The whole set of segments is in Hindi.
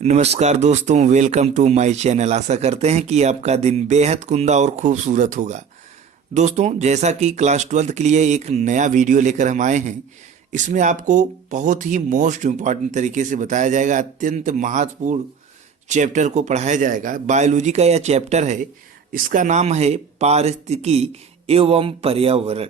नमस्कार दोस्तों, वेलकम टू माय चैनल। आशा करते हैं कि आपका दिन बेहद कुंदा और खूबसूरत होगा। दोस्तों, जैसा कि क्लास 12th के लिए एक नया वीडियो लेकर हम आए हैं, इसमें आपको बहुत ही मोस्ट इम्पॉर्टेंट तरीके से बताया जाएगा, अत्यंत महत्वपूर्ण चैप्टर को पढ़ाया जाएगा। बायोलॉजी का यह चैप्टर है, इसका नाम है पारिस्थितिकी एवं पर्यावरण,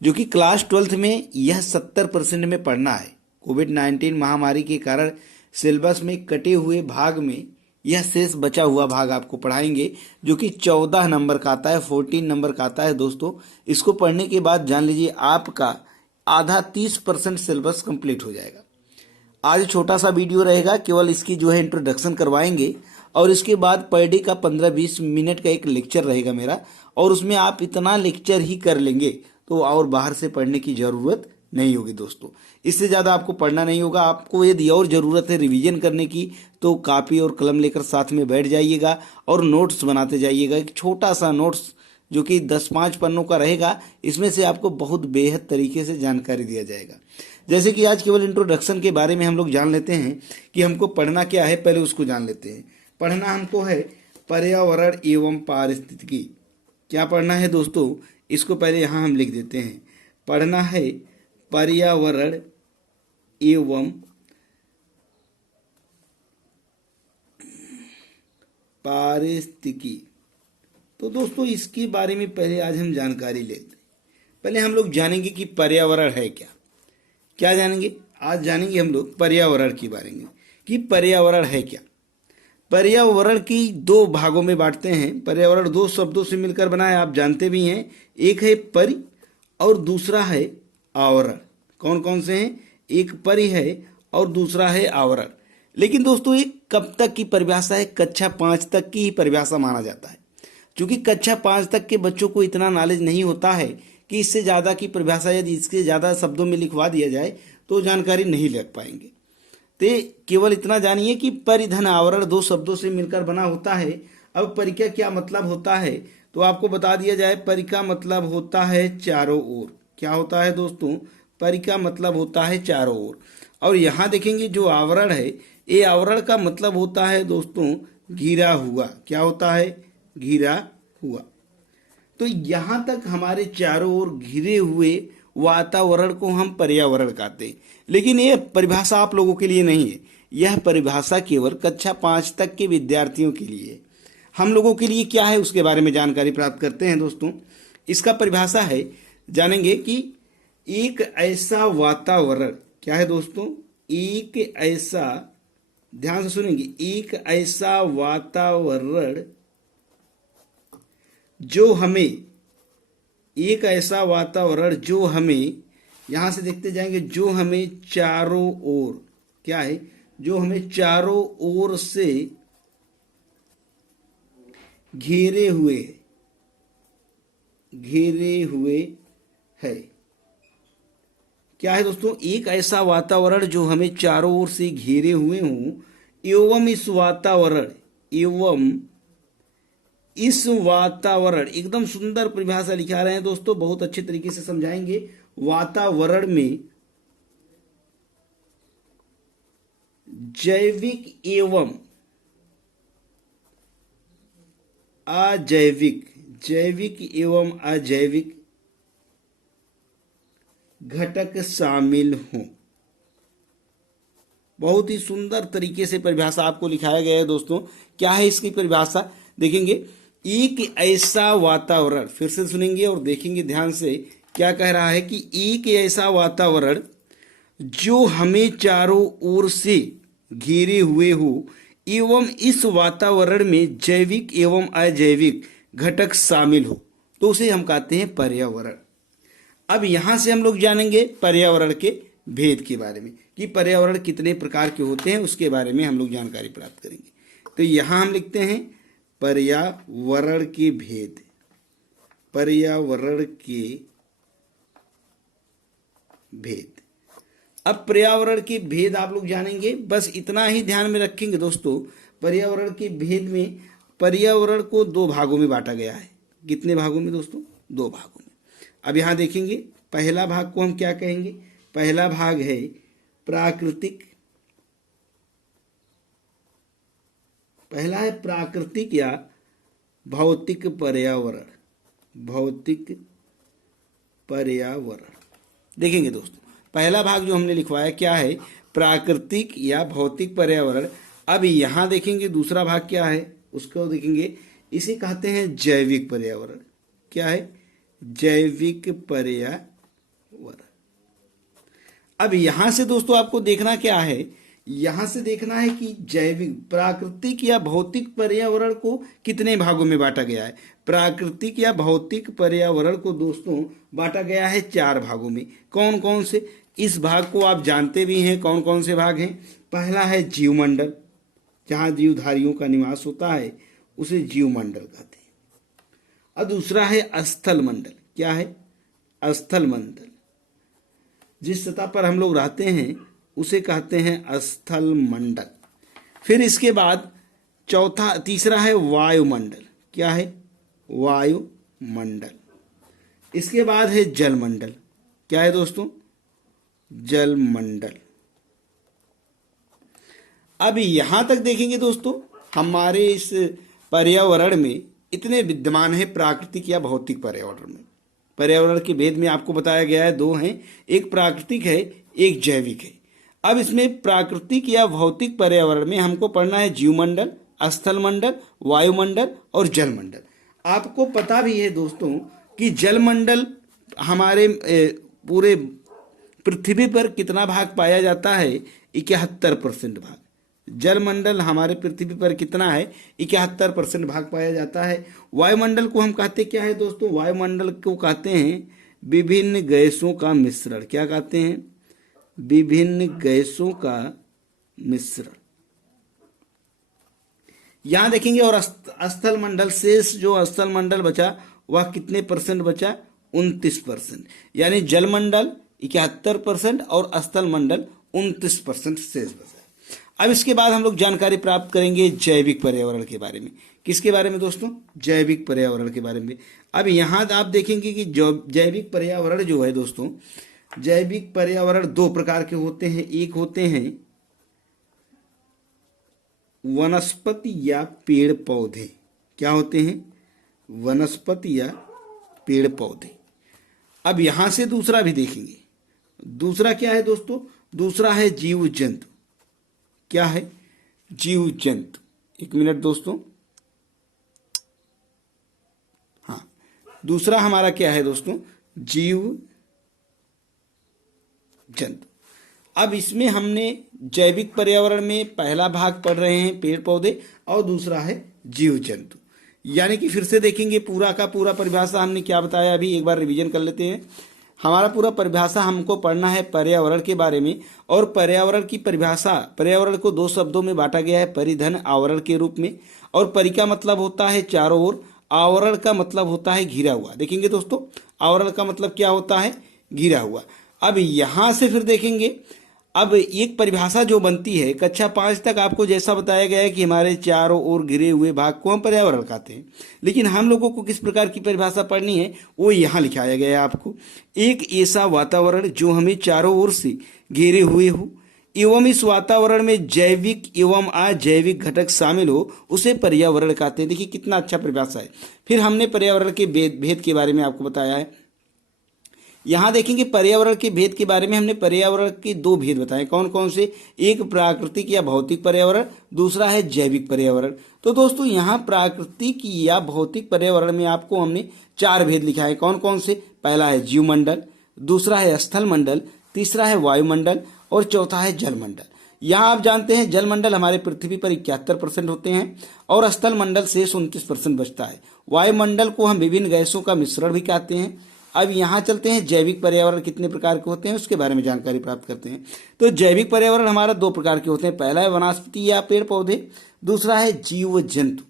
जो कि क्लास 12th में यह 70% में पढ़ना है। कोविड-19 महामारी के कारण सिलेबस में कटे हुए भाग में यह शेष बचा हुआ भाग आपको पढ़ाएंगे, जो कि 14 नंबर का आता है, 14 नंबर का आता है। दोस्तों, इसको पढ़ने के बाद जान लीजिए आपका आधा 30% सिलेबस कंप्लीट हो जाएगा। आज छोटा सा वीडियो रहेगा, केवल इसकी जो है इंट्रोडक्शन करवाएंगे और इसके बाद पर डे का 15-20 मिनट का एक लेक्चर रहेगा मेरा, और उसमें आप इतना लेक्चर ही कर लेंगे तो और बाहर से पढ़ने की ज़रूरत नहीं होगी। दोस्तों, इससे ज़्यादा आपको पढ़ना नहीं होगा। आपको यदि और ज़रूरत है रिवीजन करने की तो कापी और कलम लेकर साथ में बैठ जाइएगा और नोट्स बनाते जाइएगा। एक छोटा सा नोट्स जो कि 10-5 पन्नों का रहेगा, इसमें से आपको बहुत बेहद तरीके से जानकारी दिया जाएगा। जैसे कि आज केवल इंट्रोडक्शन के बारे में हम लोग जान लेते हैं कि हमको पढ़ना क्या है, पहले उसको जान लेते हैं। पढ़ना हमको है पर्यावरण एवं पारिस्थितिकी। क्या पढ़ना है दोस्तों, इसको पहले यहाँ हम लिख देते हैं। पढ़ना है पर्यावरण एवं पारिस्थितिकी। तो दोस्तों, इसके बारे में पहले आज हम जानकारी लेते हैं। पहले हम लोग जानेंगे कि पर्यावरण है क्या। क्या जानेंगे? आज जानेंगे हम लोग पर्यावरण के बारे में कि पर्यावरण है क्या। पर्यावरण की दो भागों में बांटते हैं। पर्यावरण दो शब्दों से मिलकर बना है, आप जानते भी हैं। एक है परि और दूसरा है आवरण। कौन कौन से हैं? एक परि है और दूसरा है आवरण। लेकिन दोस्तों, एक कब तक की परिभाषा है? कक्षा 5 तक की ही परिभाषा माना जाता है, क्योंकि कक्षा 5 तक के बच्चों को इतना नॉलेज नहीं होता है कि इससे ज़्यादा की परिभाषा यदि इसके ज़्यादा शब्दों में लिखवा दिया जाए तो जानकारी नहीं लग पाएंगे। तो केवल इतना जानिए कि परिधन आवरण दो शब्दों से मिलकर बना होता है। अब परि का क्या मतलब होता है तो आपको बता दिया जाए। परि का मतलब होता है चारों ओर। क्या होता है दोस्तों? परि का मतलब होता है चारों ओर। और यहाँ देखेंगे जो आवरण है, ये आवरण का मतलब होता है दोस्तों घिरा हुआ। क्या होता है? घिरा हुआ। तो यहाँ तक हमारे चारों ओर घिरे हुए वातावरण को हम पर्यावरण कहते हैं। लेकिन यह परिभाषा आप लोगों के लिए नहीं है। यह परिभाषा केवल कक्षा 5 तक के विद्यार्थियों के लिए है। हम लोगों के लिए क्या है उसके बारे में जानकारी प्राप्त करते हैं। दोस्तों, इसका परिभाषा है, जानेंगे कि एक ऐसा वातावरण। क्या है दोस्तों? एक ऐसा, ध्यान से सुनेंगे, एक ऐसा वातावरण जो हमें, एक ऐसा वातावरण जो हमें, यहां से देखते जाएंगे, जो हमें चारों ओर, क्या है? जो हमें चारों ओर से घेरे हुए, घेरे हुए है। क्या है दोस्तों? एक ऐसा वातावरण जो हमें चारों ओर से घेरे हुए हों, एवं इस वातावरण, एवं इस वातावरण, एकदम सुंदर परिभाषा लिखा रहे हैं दोस्तों, बहुत अच्छे तरीके से समझाएंगे। वातावरण में जैविक एवं अजैविक, जैविक एवं अजैविक घटक शामिल हों। बहुत ही सुंदर तरीके से परिभाषा आपको लिखाया गया है दोस्तों। क्या है इसकी परिभाषा? देखेंगे, एक ऐसा वातावरण, फिर से सुनेंगे और देखेंगे ध्यान से क्या कह रहा है, कि एक ऐसा वातावरण जो हमें चारों ओर से घेरे हुए हो, एवं इस वातावरण में जैविक एवं अजैविक घटक शामिल हो, तो उसे हम कहते हैं पर्यावरण। अब यहां से हम लोग जानेंगे पर्यावरण के भेद के बारे में, कि पर्यावरण कितने प्रकार के होते हैं, उसके बारे में हम लोग जानकारी प्राप्त करेंगे। तो यहां हम लिखते हैं पर्यावरण के भेद। पर्यावरण के भेद। अब पर्यावरण के भेद आप लोग जानेंगे, बस इतना ही ध्यान में रखेंगे दोस्तों। पर्यावरण के भेद में पर्यावरण को दो भागों में बांटा गया है। कितने भागों में दोस्तों? दो भागों में। अब यहां देखेंगे, पहला भाग को हम क्या कहेंगे? पहला भाग है प्राकृतिक पहला है प्राकृतिक या भौतिक पर्यावरण। भौतिक पर्यावरण देखेंगे दोस्तों, पहला भाग जो हमने लिखवाया क्या है, प्राकृतिक या भौतिक पर्यावरण। अब यहाँ देखेंगे दूसरा भाग क्या है, उसको देखेंगे, इसे कहते हैं जैविक पर्यावरण। क्या है, जैविक पर्यावरण। अब यहां से दोस्तों आपको देखना क्या है, यहां से देखना है कि जैविक प्राकृतिक या भौतिक पर्यावरण को कितने भागों में बांटा गया है। प्राकृतिक या भौतिक पर्यावरण को दोस्तों बांटा गया है 4 भागों में। कौन कौन से, इस भाग को आप जानते भी हैं, कौन कौन से भाग हैं। पहला है जीवमंडल, जहां जीवधारियों का निवास होता है उसे जीवमंडल कहते हैं। और दूसरा है स्थल मंडल। क्या है, स्थल मंडल, जिस सतह पर हम लोग रहते हैं उसे कहते हैं स्थल मंडल। फिर इसके बाद तीसरा है वायुमंडल। क्या है, वायुमंडल। इसके बाद है जलमंडल। क्या है दोस्तों, जलमंडल। अब यहां तक देखेंगे दोस्तों, हमारे इस पर्यावरण में इतने विद्यमान है प्राकृतिक या भौतिक पर्यावरण में। पर्यावरण के भेद में आपको बताया गया है 2 हैं, एक प्राकृतिक है, एक जैविक है। अब इसमें प्राकृतिक या भौतिक पर्यावरण में हमको पढ़ना है जीवमंडल, स्थल मंडल, वायुमंडल और जलमंडल। आपको पता भी है दोस्तों कि जलमंडल हमारे पूरे पृथ्वी पर कितना भाग पाया जाता है, 71% भाग। जलमंडल हमारे पृथ्वी पर कितना है, 71% भाग पाया जाता है। वायुमंडल को हम कहते क्या है दोस्तों, वायुमंडल को कहते हैं विभिन्न गैसों का मिश्रण। क्या कहते हैं, विभिन्न गैसों का मिश्रण। यहां देखेंगे, और स्थल मंडल, शेष जो स्थल मंडल बचा वह कितने परसेंट बचा, 29%। यानी जलमंडल 71% और स्थल मंडल 29% शेष बचा। अब इसके बाद हम लोग जानकारी प्राप्त करेंगे जैविक पर्यावरण के बारे में। किसके बारे में दोस्तों, जैविक पर्यावरण के बारे में। अब यहां आप देखेंगे कि जो जैविक पर्यावरण जो है दोस्तों, जैविक पर्यावरण 2 प्रकार के होते हैं। एक होते हैं वनस्पति या पेड़ पौधे। क्या होते हैं, वनस्पति या पेड़ पौधे। अब यहां से दूसरा भी देखेंगे, दूसरा क्या है दोस्तों, दूसरा है जीव जंतु। क्या है, जीव जंतु। 1 मिनट दोस्तों, हाँ, दूसरा हमारा क्या है दोस्तों, जीव जंतु। अब इसमें हमने जैविक पर्यावरण में पहला भाग पढ़ रहे हैं पेड़ पौधे, और दूसरा है जीव जंतु। यानी कि फिर से देखेंगे पूरा का पूरा परिभाषा हमने क्या बताया, अभी एक बार रिवीजन कर लेते हैं। हमारा पूरा परिभाषा हमको पढ़ना है पर्यावरण के बारे में, और पर्यावरण की परिभाषा, पर्यावरण को 2 शब्दों में बांटा गया है, परिधन आवरण के रूप में। और परि का मतलब होता है चारों ओर, आवरण का मतलब होता है घिरा हुआ। देखेंगे दोस्तों, आवरण का मतलब क्या होता है, घिरा हुआ। अब यहां से फिर देखेंगे, अब एक परिभाषा जो बनती है, कक्षा 5 तक आपको जैसा बताया गया है कि हमारे चारों ओर घिरे हुए भाग को हम पर्यावरण कहते हैं, लेकिन हम लोगों को किस प्रकार की परिभाषा पढ़नी है वो यहाँ लिखाया गया है आपको। एक ऐसा वातावरण जो हमें चारों ओर से घेरे हुए हो एवं इस वातावरण में जैविक एवं अजैविक घटक शामिल हो, उसे पर्यावरण कहते हैं। देखिए कितना अच्छा परिभाषा है। फिर हमने पर्यावरण के भेद के बारे में आपको बताया है। यहां देखेंगे पर्यावरण के भेद के बारे में हमने पर्यावरण के 2 भेद बताए। कौन कौन से, एक प्राकृतिक या भौतिक पर्यावरण, दूसरा है जैविक पर्यावरण। तो दोस्तों यहाँ प्राकृतिक या भौतिक पर्यावरण में आपको हमने 4 भेद लिखा है। कौन कौन से, पहला है जीवमंडल, दूसरा है स्थल मंडल, तीसरा है वायुमंडल और चौथा है जलमंडल। यहाँ आप जानते हैं जलमंडल हमारे पृथ्वी पर 71% होते हैं और स्थल मंडल शेष 29% बचता है। वायुमंडल को हम विभिन्न गैसों का मिश्रण भी कहते हैं। अब यहाँ चलते हैं जैविक पर्यावरण कितने प्रकार के होते हैं उसके बारे में जानकारी प्राप्त करते हैं। तो जैविक पर्यावरण हमारा 2 प्रकार के होते हैं, पहला है वनस्पति या पेड़ पौधे, दूसरा है जीव जंतु।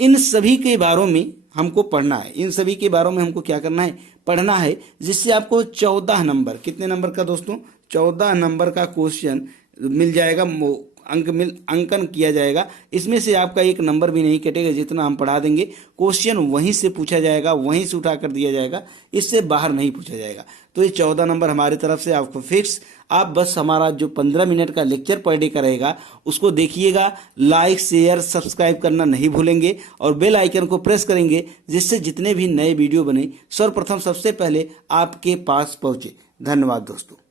इन सभी के बारे में हमको पढ़ना है, इन सभी के बारे में हमको क्या करना है, पढ़ना है, जिससे आपको 14 नंबर, कितने नंबर का दोस्तों, 14 नंबर का क्वेश्चन मिल जाएगा अंकन किया जाएगा। इसमें से आपका एक नंबर भी नहीं कटेगा, जितना हम पढ़ा देंगे क्वेश्चन वहीं से पूछा जाएगा, वहीं से उठा कर दिया जाएगा, इससे बाहर नहीं पूछा जाएगा। तो ये 14 नंबर हमारी तरफ से आपको फिक्स। आप बस हमारा जो 15 मिनट का लेक्चर पर डे का रहेगा उसको देखिएगा, लाइक शेयर सब्सक्राइब करना नहीं भूलेंगे और बेल आइकन को प्रेस करेंगे, जिससे जितने भी नए वीडियो बने सर्वप्रथम सबसे पहले आपके पास पहुंचे। धन्यवाद दोस्तों।